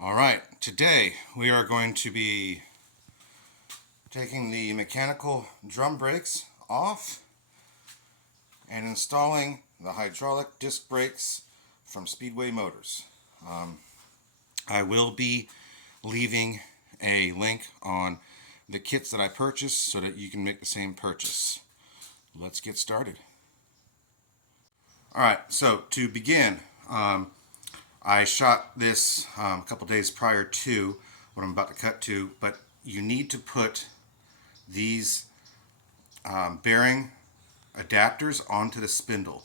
All right, today we are going to be taking the mechanical drum brakes off and installing the hydraulic disc brakes from Speedway motors. I will be leaving a link on the kits that I purchased so that you can make the same purchase. Let's get started. All right, so to begin, I shot this a couple days prior to what I'm about to cut to, but you need to put these bearing adapters onto the spindle.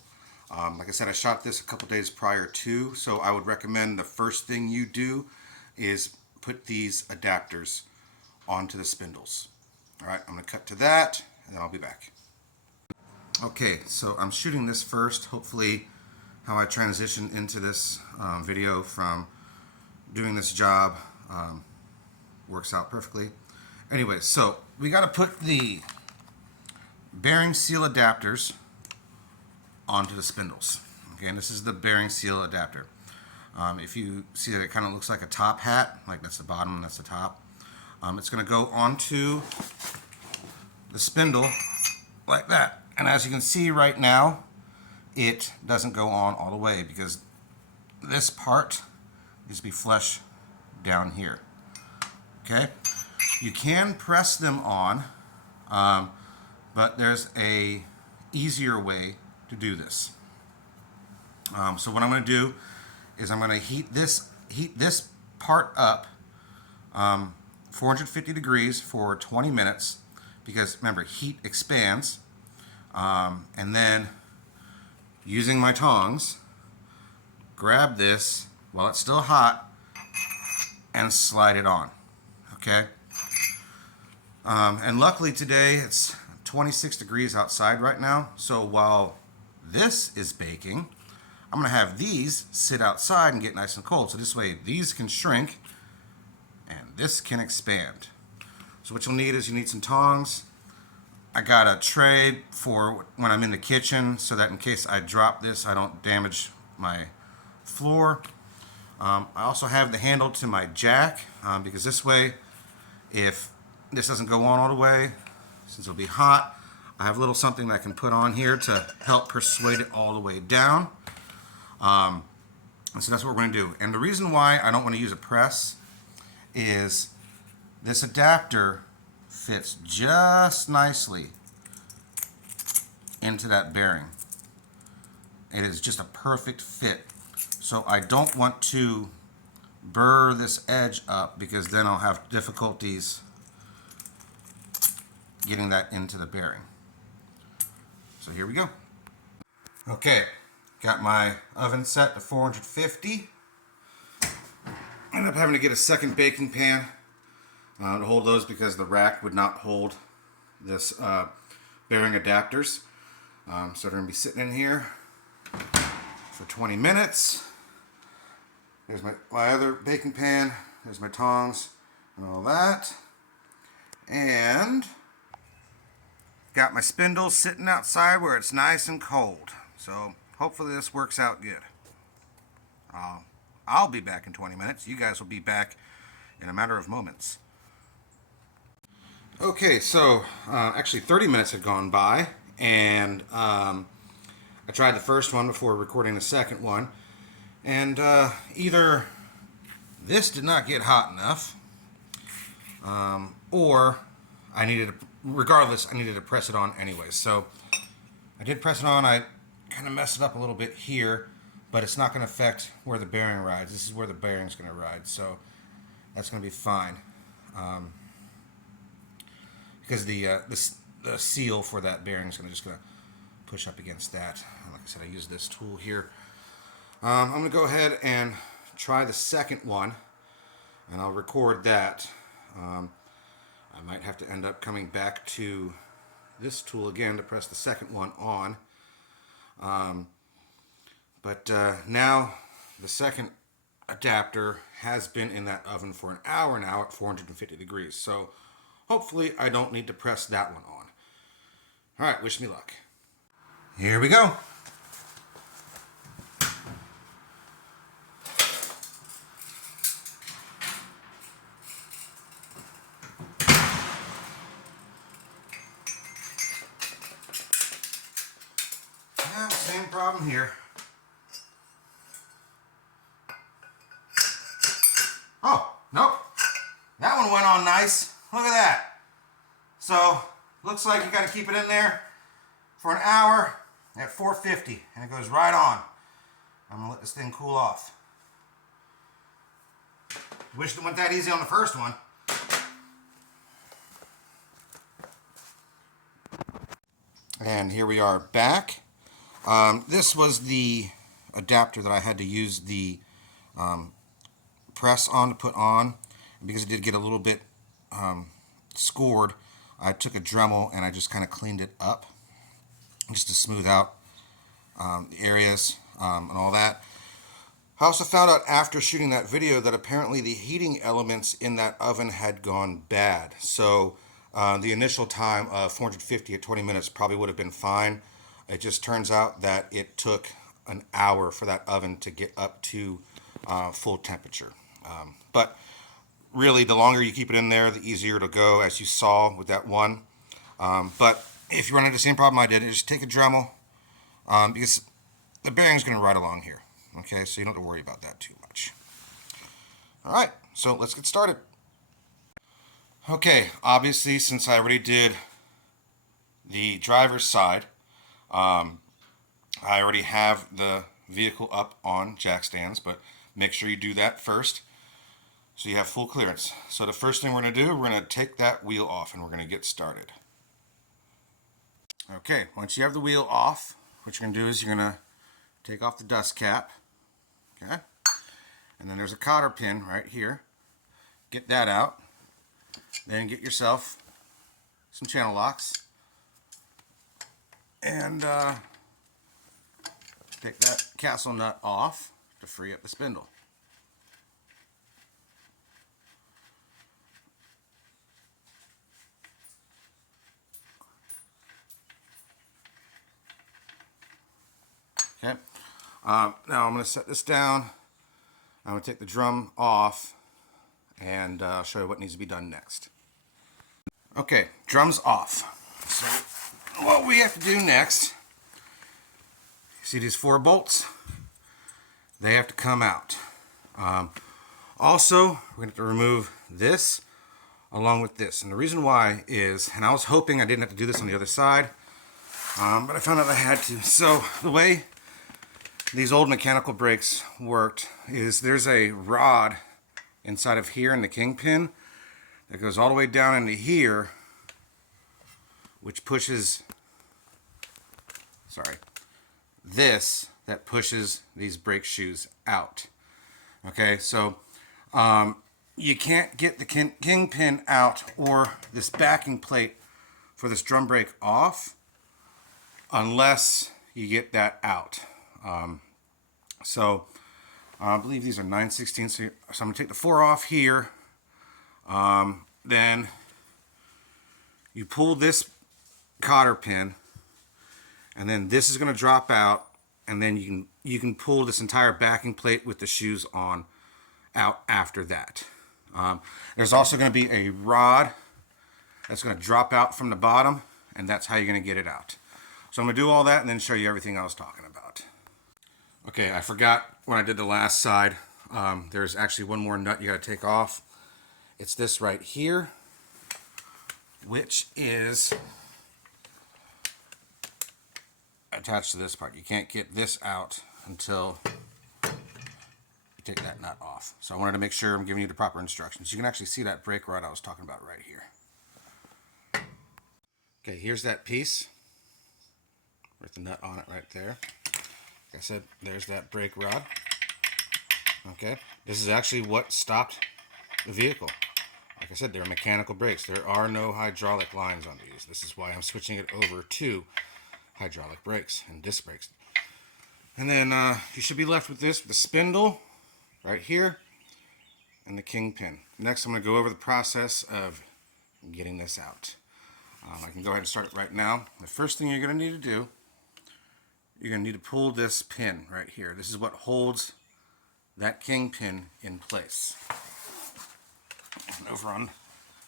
Like I said, I shot this a couple days prior to, so I would recommend the first thing you do is put these adapters onto the spindles. All right, I'm going to cut to that, and then I'll be back. Okay, so I'm shooting this first. Hopefully how I transition into this video from doing this job works out perfectly. Anyway, so we got to put the bearing seal adapters onto the spindles. Okay, and this is the bearing seal adapter. If you see that it kind of looks like a top hat, like that's the bottom and that's the top, it's going to go onto the spindle like that. And as you can see right now, it doesn't go on all the way because this part needs to be flush down here. Okay, you can press them on, but there's a easier way to do this. So what I'm going to do is I'm going to heat this part up 450 degrees for 20 minutes because remember, heat expands, and then using my tongs, grab this while it's still hot and slide it on. Okay, and luckily today it's 26 degrees outside right now, so while this is baking, I'm going to have these sit outside and get nice and cold, so this way these can shrink and this can expand. So what you'll need is you need some tongs. I got a tray for when I'm in the kitchen so that in case I drop this I don't damage my floor. I also have the handle to my jack because this way, if this doesn't go on all the way, since it'll be hot, I have a little something that I can put on here to help persuade it all the way down. And so that's what we're going to do. And the reason why I don't want to use a press is this adapter fits just nicely into that bearing. It is just a perfect fit. So I don't want to burr this edge up because then I'll have difficulties getting that into the bearing. So here we go. Okay, got my oven set to 450. Ended up having to get a second baking pan to hold those because the rack would not hold this bearing adapters. So they're going to be sitting in here for 20 minutes. There's my other baking pan. There's my tongs and all that. And got my spindles sitting outside where it's nice and cold. So hopefully this works out good. I'll be back in 20 minutes. You guys will be back in a matter of moments. Okay, so actually 30 minutes had gone by, and I tried the first one before recording the second one, and either this did not get hot enough, or I needed to, regardless, I needed to press it on anyway. So I did press it on. I kind of messed it up a little bit here, but it's not going to affect where the bearing rides. This is where the bearing's going to ride, so that's going to be fine. Because the seal for that bearing is just going to push up against that. Like I said, I use this tool here. I'm going to go ahead and try the second one, and I'll record that. I might have to end up coming back to this tool again to press the second one on. But now the second adapter has been in that oven for an hour now at 450 degrees. So hopefully I don't need to press that one on. All right, wish me luck. Here we go. problem here. Oh, nope. That one went on nice. Look at that. So, looks like you got to keep it in there for an hour at 450, and it goes right on. I'm going to let this thing cool off. Wish it went that easy on the first one. And here we are back. This was the adapter that I had to use the press on to put on. And because it did get a little bit scored, I took a Dremel and I just kind of cleaned it up just to smooth out the areas and all that. I also found out after shooting that video that apparently the heating elements in that oven had gone bad. So the initial time of 450 at 20 minutes probably would have been fine. It just turns out that it took an hour for that oven to get up to full temperature. But really, the longer you keep it in there, the easier it'll go, as you saw with that one. But if you run into the same problem I did, just take a Dremel, because the bearing's going to ride along here. Okay, so you don't have to worry about that too much. All right, so let's get started. Okay, obviously, since I already did the driver's side, I already have the vehicle up on jack stands, but make sure you do that first so you have full clearance. So the first thing we're going to do, we're going to take that wheel off and we're going to get started. Okay, once you have the wheel off, what you're going to do is you're going to take off the dust cap. Okay, and then there's a cotter pin right here. Get that out. Then get yourself some channel locks and take that castle nut off to free up the spindle. Okay, now I'm going to set this down. I'm going to take the drum off and show you what needs to be done next. Okay, drum's off. So what we have to do next, see these 4 bolts? They have to come out. Also, we're going to have to remove this along with this. And the reason why is, and I was hoping I didn't have to do this on the other side, but I found out I had to. So the way these old mechanical brakes worked is there's a rod inside of here in the kingpin that goes all the way down into here, which pushes, this that pushes these brake shoes out. Okay, so you can't get the kingpin out or this backing plate for this drum brake off unless you get that out. So I believe these are 9/16. So I'm going to take the 4 off here. Then you pull this cotter pin, and then this is going to drop out, and then you can pull this entire backing plate with the shoes on out after that. There's also going to be a rod that's going to drop out from the bottom, and that's how you're going to get it out. So I'm going to do all that and then show you everything I was talking about. Okay, I forgot when I did the last side, there's actually one more nut you got to take off. It's this right here, which is attached to this part. You can't get this out until you take that nut off. So I wanted to make sure I'm giving you the proper instructions. You can actually see that brake rod I was talking about right here. Okay, here's that piece with the nut on it right there. Like I said, there's that brake rod. Okay, this is actually what stopped the vehicle. Like I said, they're mechanical brakes. There are no hydraulic lines on these. This is why I'm switching it over to hydraulic brakes and disc brakes. And then you should be left with this, the spindle right here and the kingpin. Next, I'm going to go over the process of getting this out. I can go ahead and start it right now. The first thing you're going to need to do, you're going to need to pull this pin right here. This is what holds that kingpin in place. And over on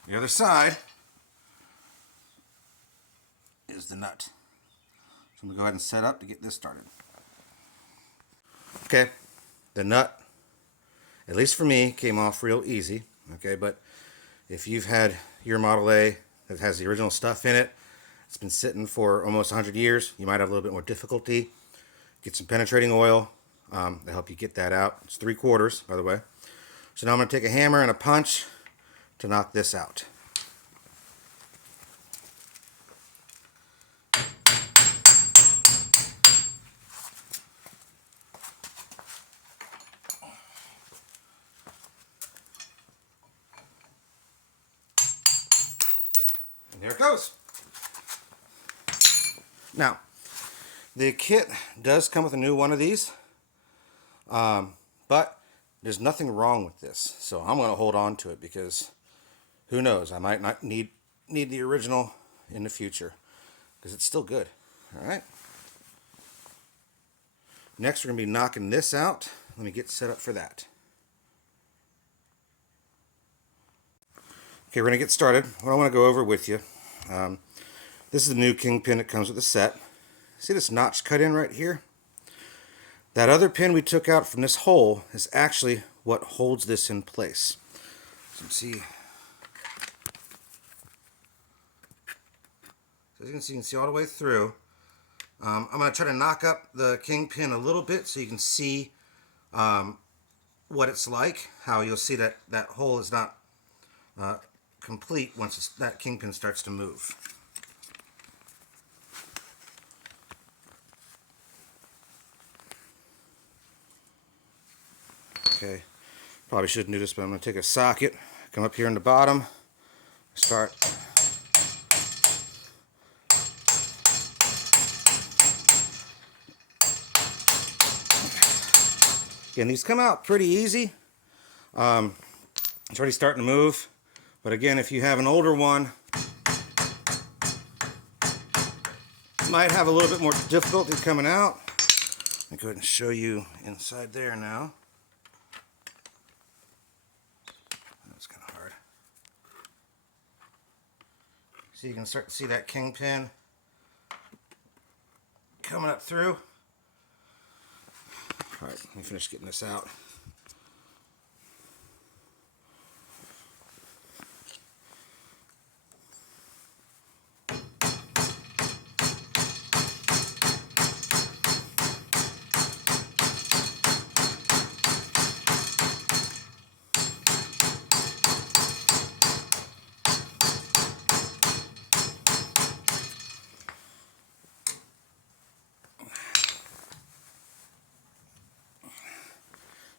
the other side is the nut. So I'm going to go ahead and set up to get this started. Okay, the nut, at least for me, came off real easy. Okay, but if you've had your Model A that has the original stuff in it, it's been sitting for almost 100 years, you might have a little bit more difficulty. Get some penetrating oil to help you get that out. It's 3/4, by the way. So now I'm going to take a hammer and a punch to knock this out. And there it goes. Now, the kit does come with a new one of these, but there's nothing wrong with this. So I'm going to hold on to it because who knows, I might not need the original in the future because it's still good. All right. Next, we're going to be knocking this out. Let me get set up for that. Okay, we're going to get started. What I want to go over with you, this is the new kingpin that comes with the set. See this notch cut in right here? That other pin we took out from this hole is actually what holds this in place. So you can see, so you can see all the way through. I'm going to try to knock up the kingpin a little bit so you can see what it's like. How you'll see that that hole is not complete once that kingpin starts to move. Okay, probably shouldn't do this, but I'm going to take a socket, come up here in the bottom, start. Again, these come out pretty easy. It's already starting to move, but again, if you have an older one, it might have a little bit more difficulty coming out. Let me go ahead and show you inside there now. That's kind of hard. So you can start to see that kingpin coming up through. All right, let me finish getting this out.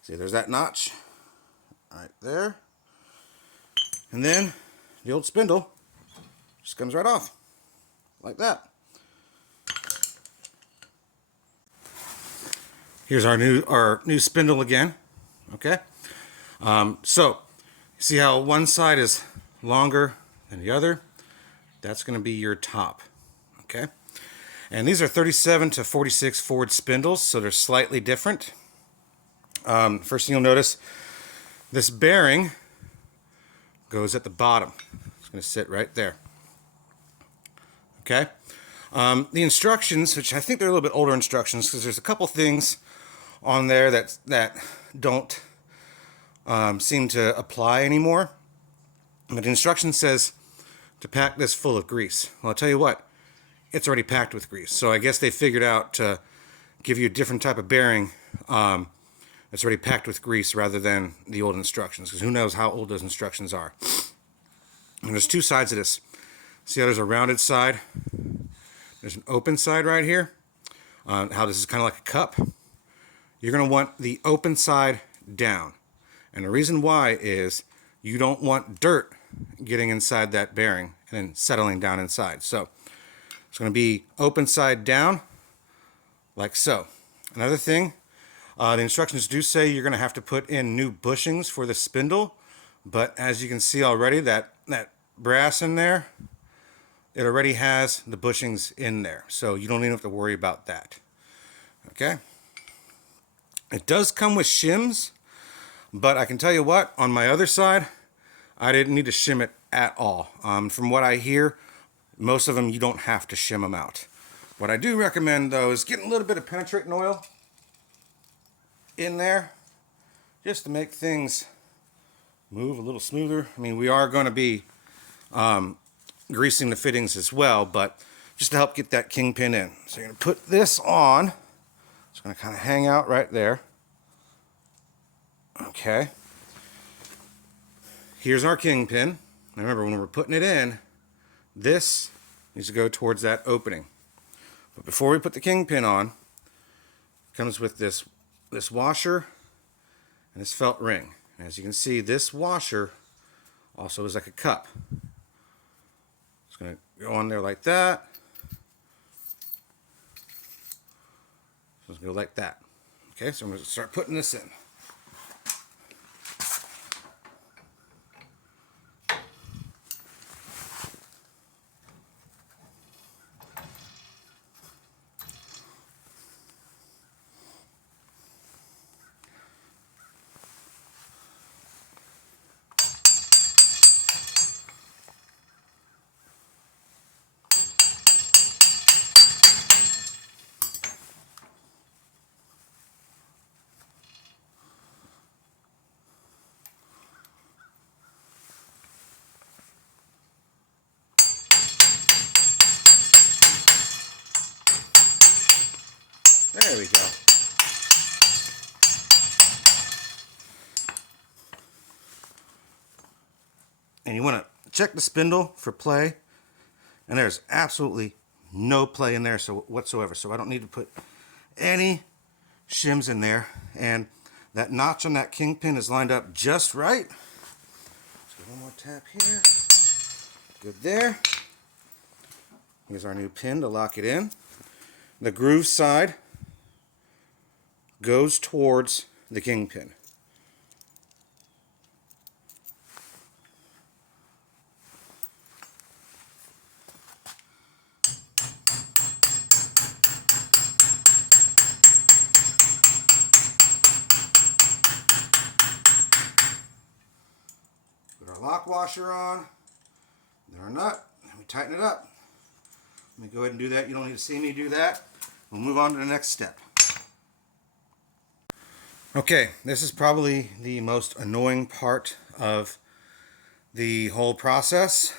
See, there's that notch right there. And then the old spindle just comes right off like that. Here's our new spindle again. Okay. So see how one side is longer than the other? That's going to be your top. Okay. And these are 37 to 46 Ford spindles, so they're slightly different. First thing you'll notice, this bearing goes at the bottom. It's going to sit right there. Okay. The instructions, which I think they're a little bit older instructions, because there's a couple things on there that don't seem to apply anymore. But the instruction says to pack this full of grease. Well, I'll tell you what, it's already packed with grease. So I guess they figured out to give you a different type of bearing that's already packed with grease rather than the old instructions, because who knows how old those instructions are. And there's two sides of this. See how there's a rounded side? There's an open side right here. How this is kind of like a cup. You're going to want the open side down. And the reason why is you don't want dirt getting inside that bearing and then settling down inside. So it's going to be open side down, like so. Another thing, the instructions do say you're going to have to put in new bushings for the spindle. But as you can see already, that brass in there, it already has the bushings in there. So you don't even have to worry about that. Okay. It does come with shims, but I can tell you what, on my other side, I didn't need to shim it at all. From what I hear, most of them you don't have to shim them out. What I do recommend though is getting a little bit of penetrating oil in there just to make things move a little smoother. I mean, we are going to be greasing the fittings as well, but just to help get that kingpin in. So you're going to put this on. It's going to kind of hang out right there. Okay. Here's our kingpin. Now remember, when we're putting it in, this needs to go towards that opening. But before we put the kingpin on, it comes with this washer and this felt ring. And as you can see, this washer also is like a cup. It's going to go on there like that. So it's going to go like that. Okay, so I'm going to start putting this in. There we go. And you want to check the spindle for play. And there's absolutely no play in there whatsoever. So I don't need to put any shims in there. And that notch on that kingpin is lined up just right. Let's get one more tap here. Good there. Here's our new pin to lock it in. The groove side goes towards the kingpin. Put our lock washer on, then our nut, and we tighten it up. Let me go ahead and do that. You don't need to see me do that. We'll move on to the next step. Okay, this is probably the most annoying part of the whole process.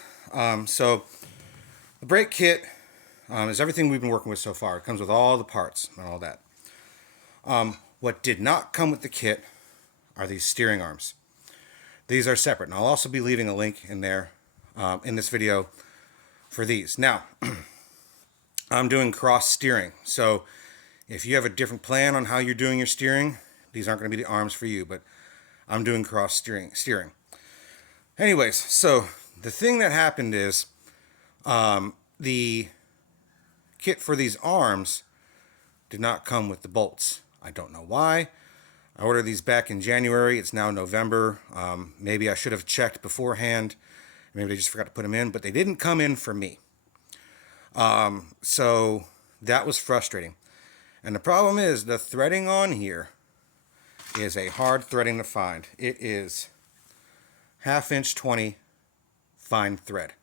So the brake kit is everything we've been working with so far. It comes with all the parts and all that. What did not come with the kit are these steering arms. These are separate, and I'll also be leaving a link in there in this video for these. Now, I'm doing cross steering, so if you have a different plan on how you're doing your steering, these aren't going to be the arms for you, but I'm doing cross steering. Anyways, so the thing that happened is the kit for these arms did not come with the bolts. I don't know why. I ordered these back in January. It's now November. Maybe I should have checked beforehand. Maybe they just forgot to put them in, but they didn't come in for me. So that was frustrating. And the problem is the threading on here is a hard threading to find. It is 1/2 inch 20 fine thread.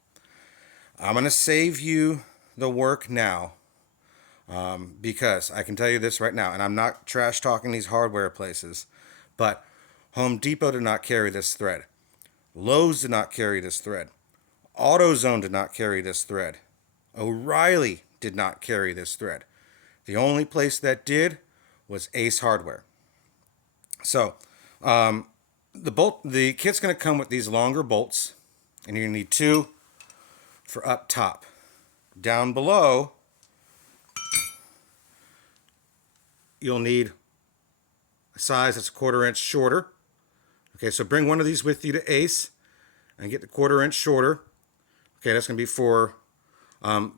I'm going to save you the work now because I can tell you this right now, and I'm not trash talking these hardware places, but Home Depot did not carry this thread. Lowe's did not carry this thread. AutoZone did not carry this thread. O'Reilly did not carry this thread. The only place that did was Ace Hardware. So, the kit's going to come with these longer bolts, and you're going to need 2 for up top. Down below, you'll need a size that's 1/4 inch shorter. Okay, so bring one of these with you to Ace and get the 1/4 inch shorter. Okay, that's going to be for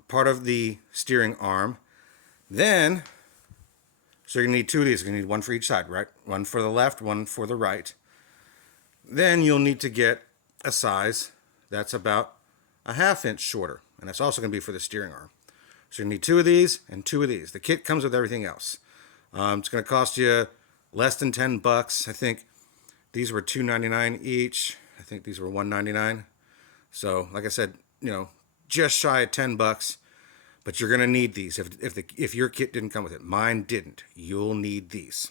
part of the steering arm. Then, so you're going to need 2 of these. You're going to need one for each side, right? One for the left, one for the right. Then you'll need to get a size that's about 1/2 inch shorter. And that's also going to be for the steering arm. So you need 2 of these and 2 of these. The kit comes with everything else. It's going to cost you less than $10. I think these were $2.99 each. I think these were $1.99. So, like I said, just shy of $10. But you're going to need these if your kit didn't come with it. Mine didn't. You'll need these.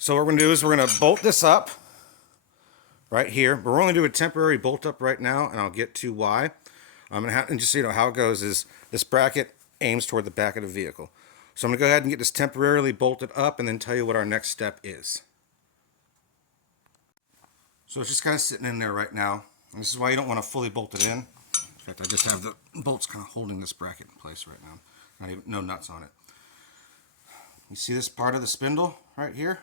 So what we're going to do is we're going to bolt this up right here. But we're only doing a temporary bolt up right now, and I'll get to why. And just so you know how it goes is this bracket aims toward the back of the vehicle. So I'm going to go ahead and get this temporarily bolted up and then tell you what our next step is. So it's just kind of sitting in there right now. And this is why you don't want to fully bolt it in. In fact, I just have the bolts kind of holding this bracket in place right now. Not even, no nuts on it. You see this part of the spindle right here?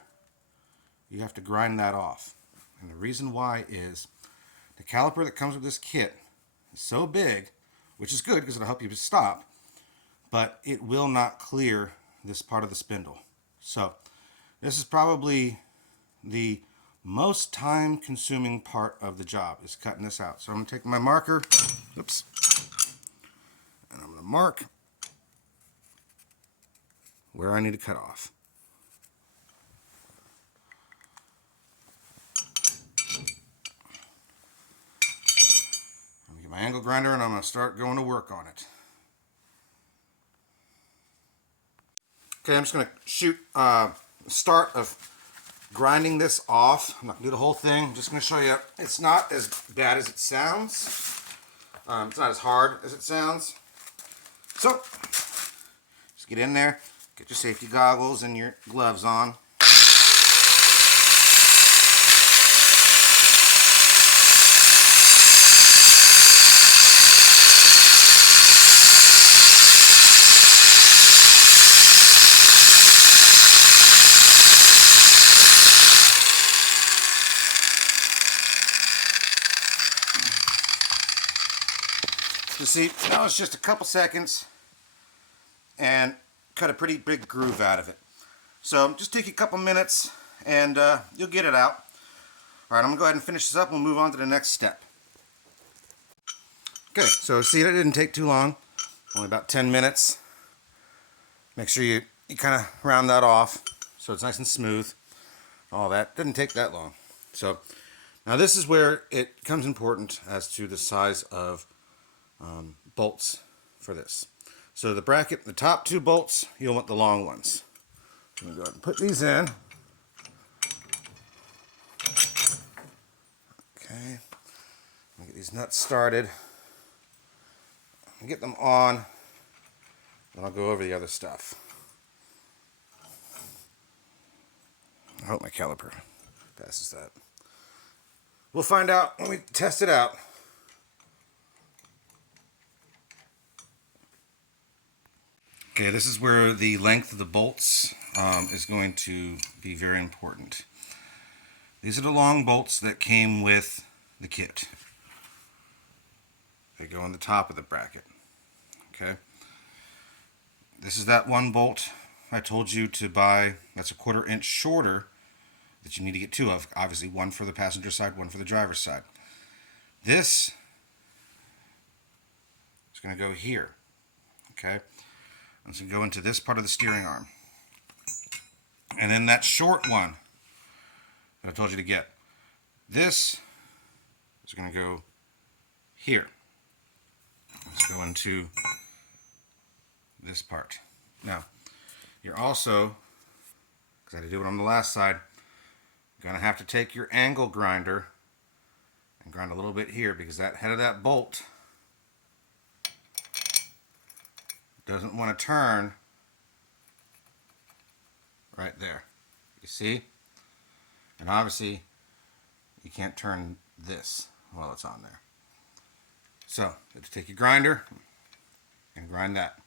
You have to grind that off. And the reason why is the caliper that comes with this kit is so big, which is good because it'll help you to stop, but it will not clear this part of the spindle. So this is probably the most time consuming part of the job, is cutting this out. So I'm going to take my marker, oops, and I'm going to mark where I need to cut off. I'm going to get my angle grinder and I'm going to start going to work on it. Okay, I'm just going to shoot start of grinding this off. I'm not going to do the whole thing. I'm just going to show you it's not as bad as it sounds. It's not as hard as it sounds. So, just get in there, get your safety goggles and your gloves on. You see, now it's just a couple seconds and cut a pretty big groove out of it. So just take a couple minutes and you'll get it out. Alright, I'm going to go ahead and finish this up and we'll move on to the next step. Okay, so see, that didn't take too long. Only about 10 minutes. Make sure you kind of round that off so it's nice and smooth. All that didn't take that long. So now this is where it becomes important as to the size of bolts for this. So the bracket, the top two bolts, you'll want the long ones. I'm going to go ahead and put these in. Okay. I'm going to get these nuts started. Get them on. Then I'll go over the other stuff. I hope my caliper passes that. We'll find out when we test it out. Okay, this is where the length of the bolts is going to be very important. These are the long bolts that came with the kit. They go on the top of the bracket. Okay. This is that one bolt I told you to buy. That's a 1/4 inch shorter that you need to get two of. Obviously, one for the passenger side, one for the driver's side. This is going to go here. Okay. It's going to go into this part of the steering arm. And then that short one that I told you to get. This is going to go here. Let's go into this part. Now, you're also, because I had to do it on the last side, going to have to take your angle grinder and grind a little bit here because that head of that bolt doesn't want to turn right there. You see? And obviously, you can't turn this while it's on there. So, you have to take your grinder and grind that.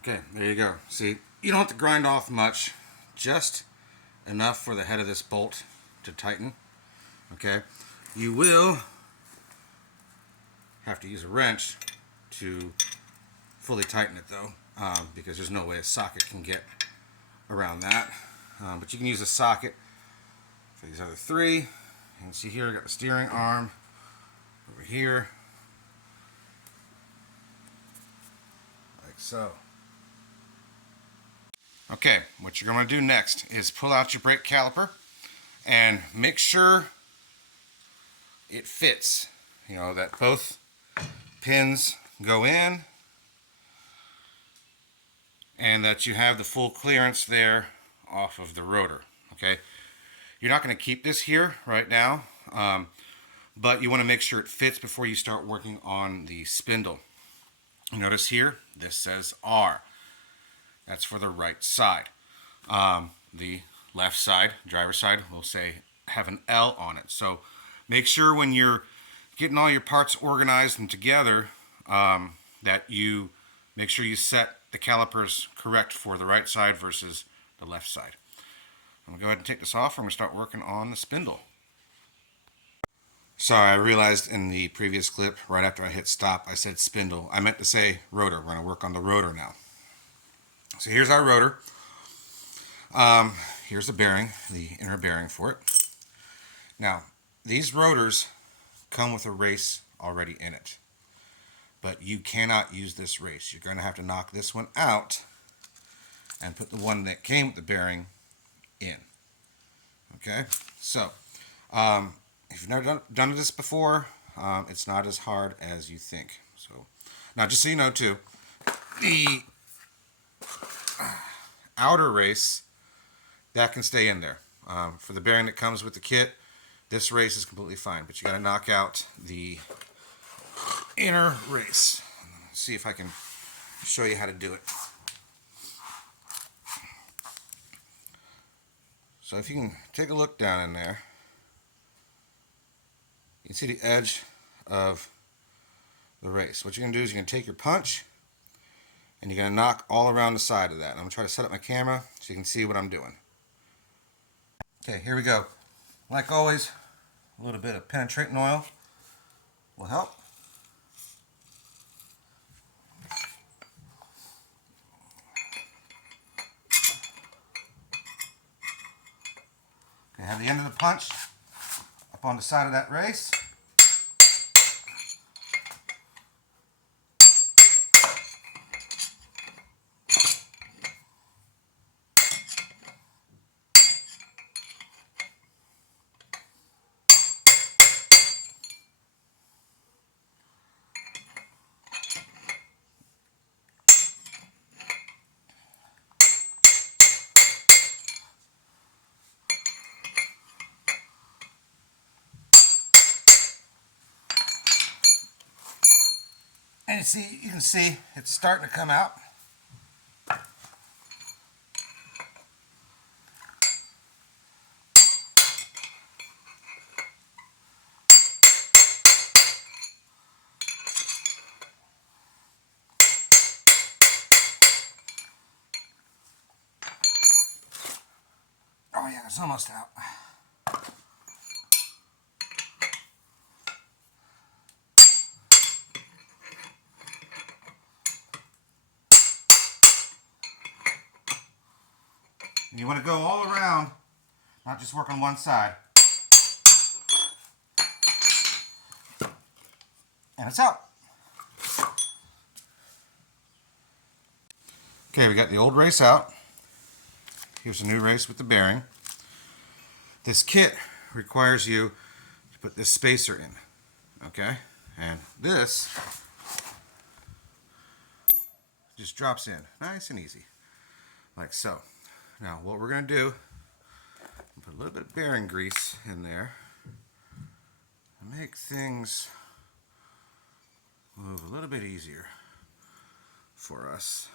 Okay, there you go. See, you don't have to grind off much, just enough for the head of this bolt to tighten. Okay, you will have to use a wrench to fully tighten it though, because there's no way a socket can get around that. But you can use a socket for these other three. You can see here I got the steering arm over here, like so. Okay, what you're going to do next is pull out your brake caliper and make sure it fits. You know, that both pins go in and that you have the full clearance there off of the rotor. Okay, you're not going to keep this here right now, but you want to make sure it fits before you start working on the spindle. Notice here, this says R. That's for the right side. The left side, driver's side, will say have an L on it. So make sure when you're getting all your parts organized and together that you make sure you set the calipers correct for the right side versus the left side. I'm going to go ahead and take this off. I'm going to start working on the spindle. Sorry, I realized in the previous clip, right after I hit stop, I said spindle. I meant to say rotor. We're going to work on the rotor now. So here's our rotor. Here's the bearing, the inner bearing for it. Now, these rotors come with a race already in it, but you cannot use this race. You're going to have to knock this one out and put the one that came with the bearing in. Okay, so if you've never done this before, it's not as hard as you think. So now, just so you know too, the outer race that can stay in there. For the bearing that comes with the kit, this race is completely fine, but you got to knock out the inner race. Let's see if I can show you how to do it. So if you can take a look down in there, you can see the edge of the race. What you're going to do is you're going to take your punch and you're going to knock all around the side of that. I'm going to try to set up my camera so you can see what I'm doing. Okay, here we go. Like always, a little bit of penetrating oil will help. Okay, have the end of the punch up on the side of that race. And you can see it's starting to come out. Oh yeah, it's almost out. You want to go all around, not just work on one side. And it's out. Okay, we got the old race out. Here's a new race with the bearing. This kit requires you to put this spacer in. Okay? And this just drops in. Nice and easy. Like so. Now what we're going to do, put a little bit of bearing grease in there to make things move a little bit easier for us.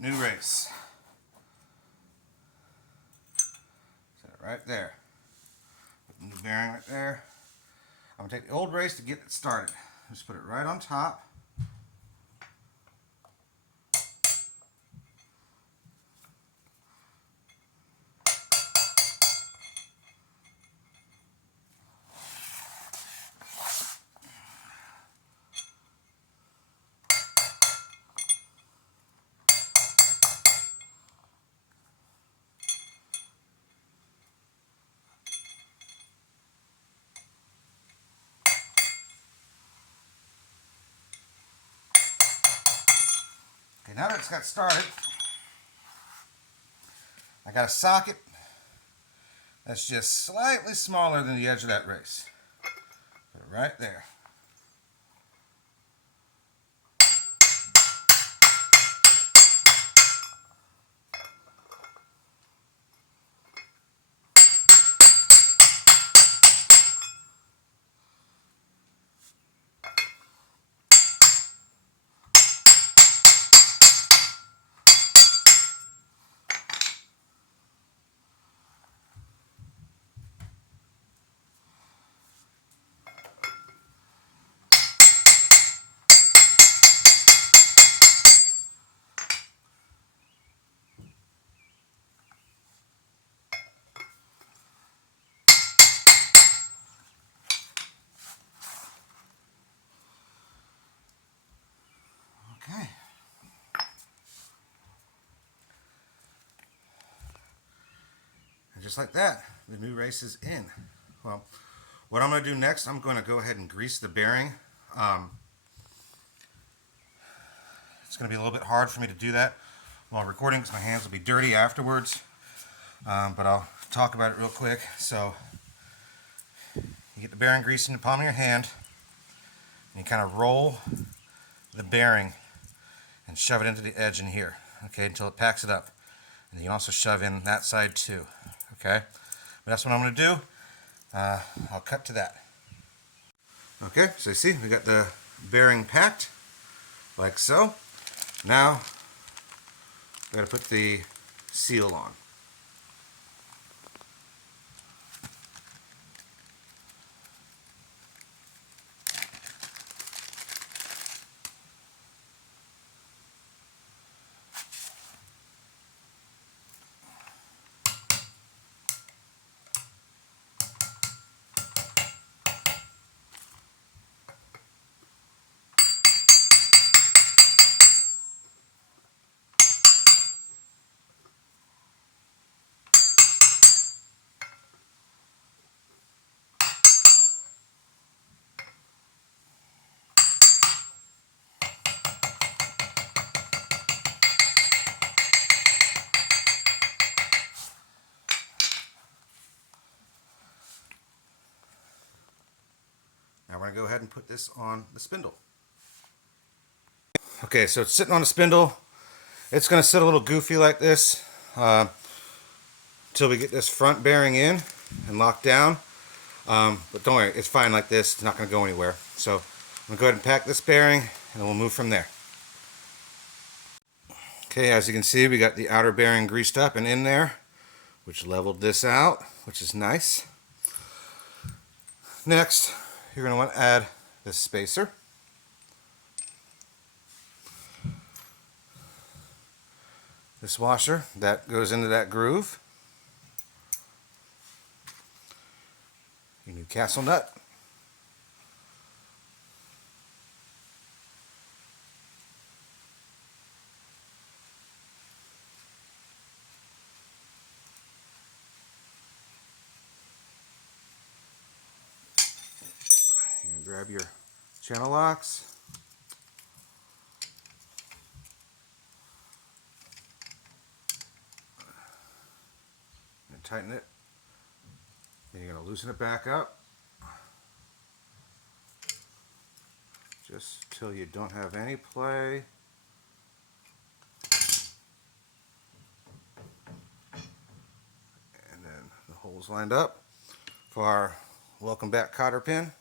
New race. Set it right there. Put the new bearing right there. I'm going to take the old race to get it started. Just put it right on top. now that it's got started, I got a socket that's just slightly smaller than the edge of that race. Put it right there. Okay. And just like that, the new race is in. Well, what I'm going to do next, I'm going to go ahead and grease the bearing. It's going to be a little bit hard for me to do that while recording because my hands will be dirty afterwards. But I'll talk about it real quick. So you get the bearing grease in the palm of your hand, and you kind of roll the bearing and shove it into the edge in here, okay, until it packs it up. And you can also shove in that side too, okay? But that's what I'm going to do. I'll cut to that. Okay, so you see, we got the bearing packed, like so. Now, we got to put the seal on. Now we're going to go ahead and put this on the spindle. Okay, so it's sitting on the spindle. It's going to sit a little goofy like this until we get this front bearing in and locked down. But don't worry, it's fine like this. It's not going to go anywhere. So I'm going to go ahead and pack this bearing and then we'll move from there. Okay, as you can see, we got the outer bearing greased up and in there, which leveled this out, which is nice. Next, you're going to want to add this spacer. This washer that goes into that groove. Your new castle nut. You can grab your channel locks. And tighten it. Then you're going to loosen it back up. Just till you don't have any play. And then the holes lined up for our welcome back cotter pin.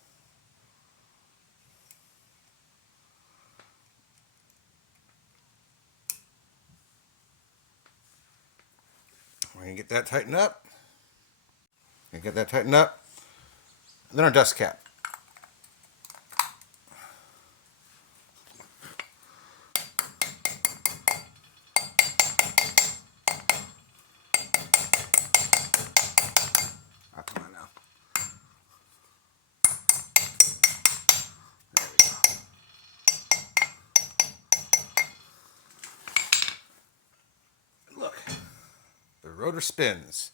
We're going to get that tightened up. And get that tightened up. And then our dust cap. Oh, come on now. There we go. Look, the rotor spins.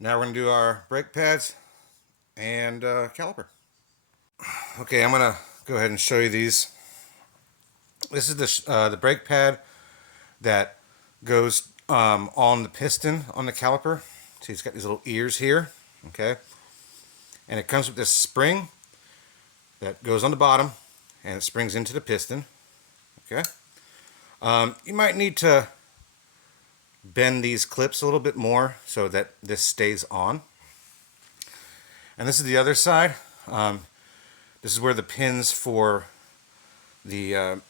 Now we're going to do our brake pads and caliper. Okay, I'm going to go ahead and show you these. This is the brake pad that goes on the piston on the caliper. See, it's got these little ears here, okay? And it comes with this spring that goes on the bottom, and it springs into the piston, okay? You might need to bend these clips a little bit more so that this stays on. And this is the other side. This is where the pins for the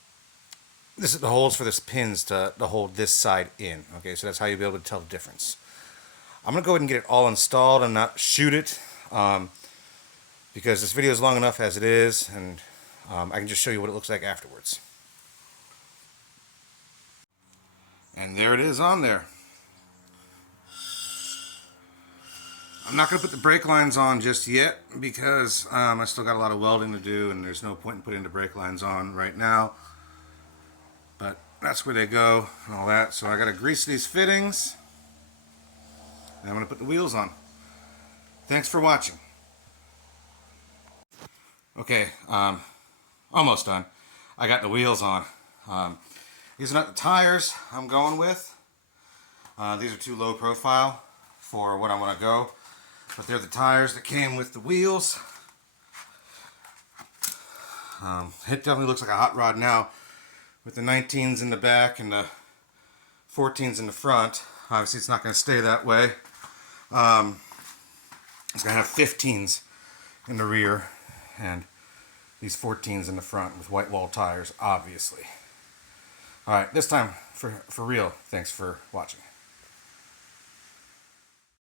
this is the holes for this pins to hold this side in. Okay, so that's how you'll be able to tell the difference. I'm gonna go ahead and get it all installed and not shoot it because this video is long enough as it is, and I can just show you what it looks like afterwards. And there it is on there. I'm not going to put the brake lines on just yet because I still got a lot of welding to do, and there's no point in putting the brake lines on right now. But that's where they go and all that. So I got to grease these fittings, and I'm going to put the wheels on. Thanks for watching. Okay, almost done. I got the wheels on. These are not the tires I'm going with. These are too low profile for what I want to go. But they're the tires that came with the wheels. It definitely looks like a hot rod now with the 19s in the back and the 14s in the front. Obviously it's not going to stay that way. It's going to have 15s in the rear and these 14s in the front with white wall tires, obviously. Alright, this time for real, thanks for watching.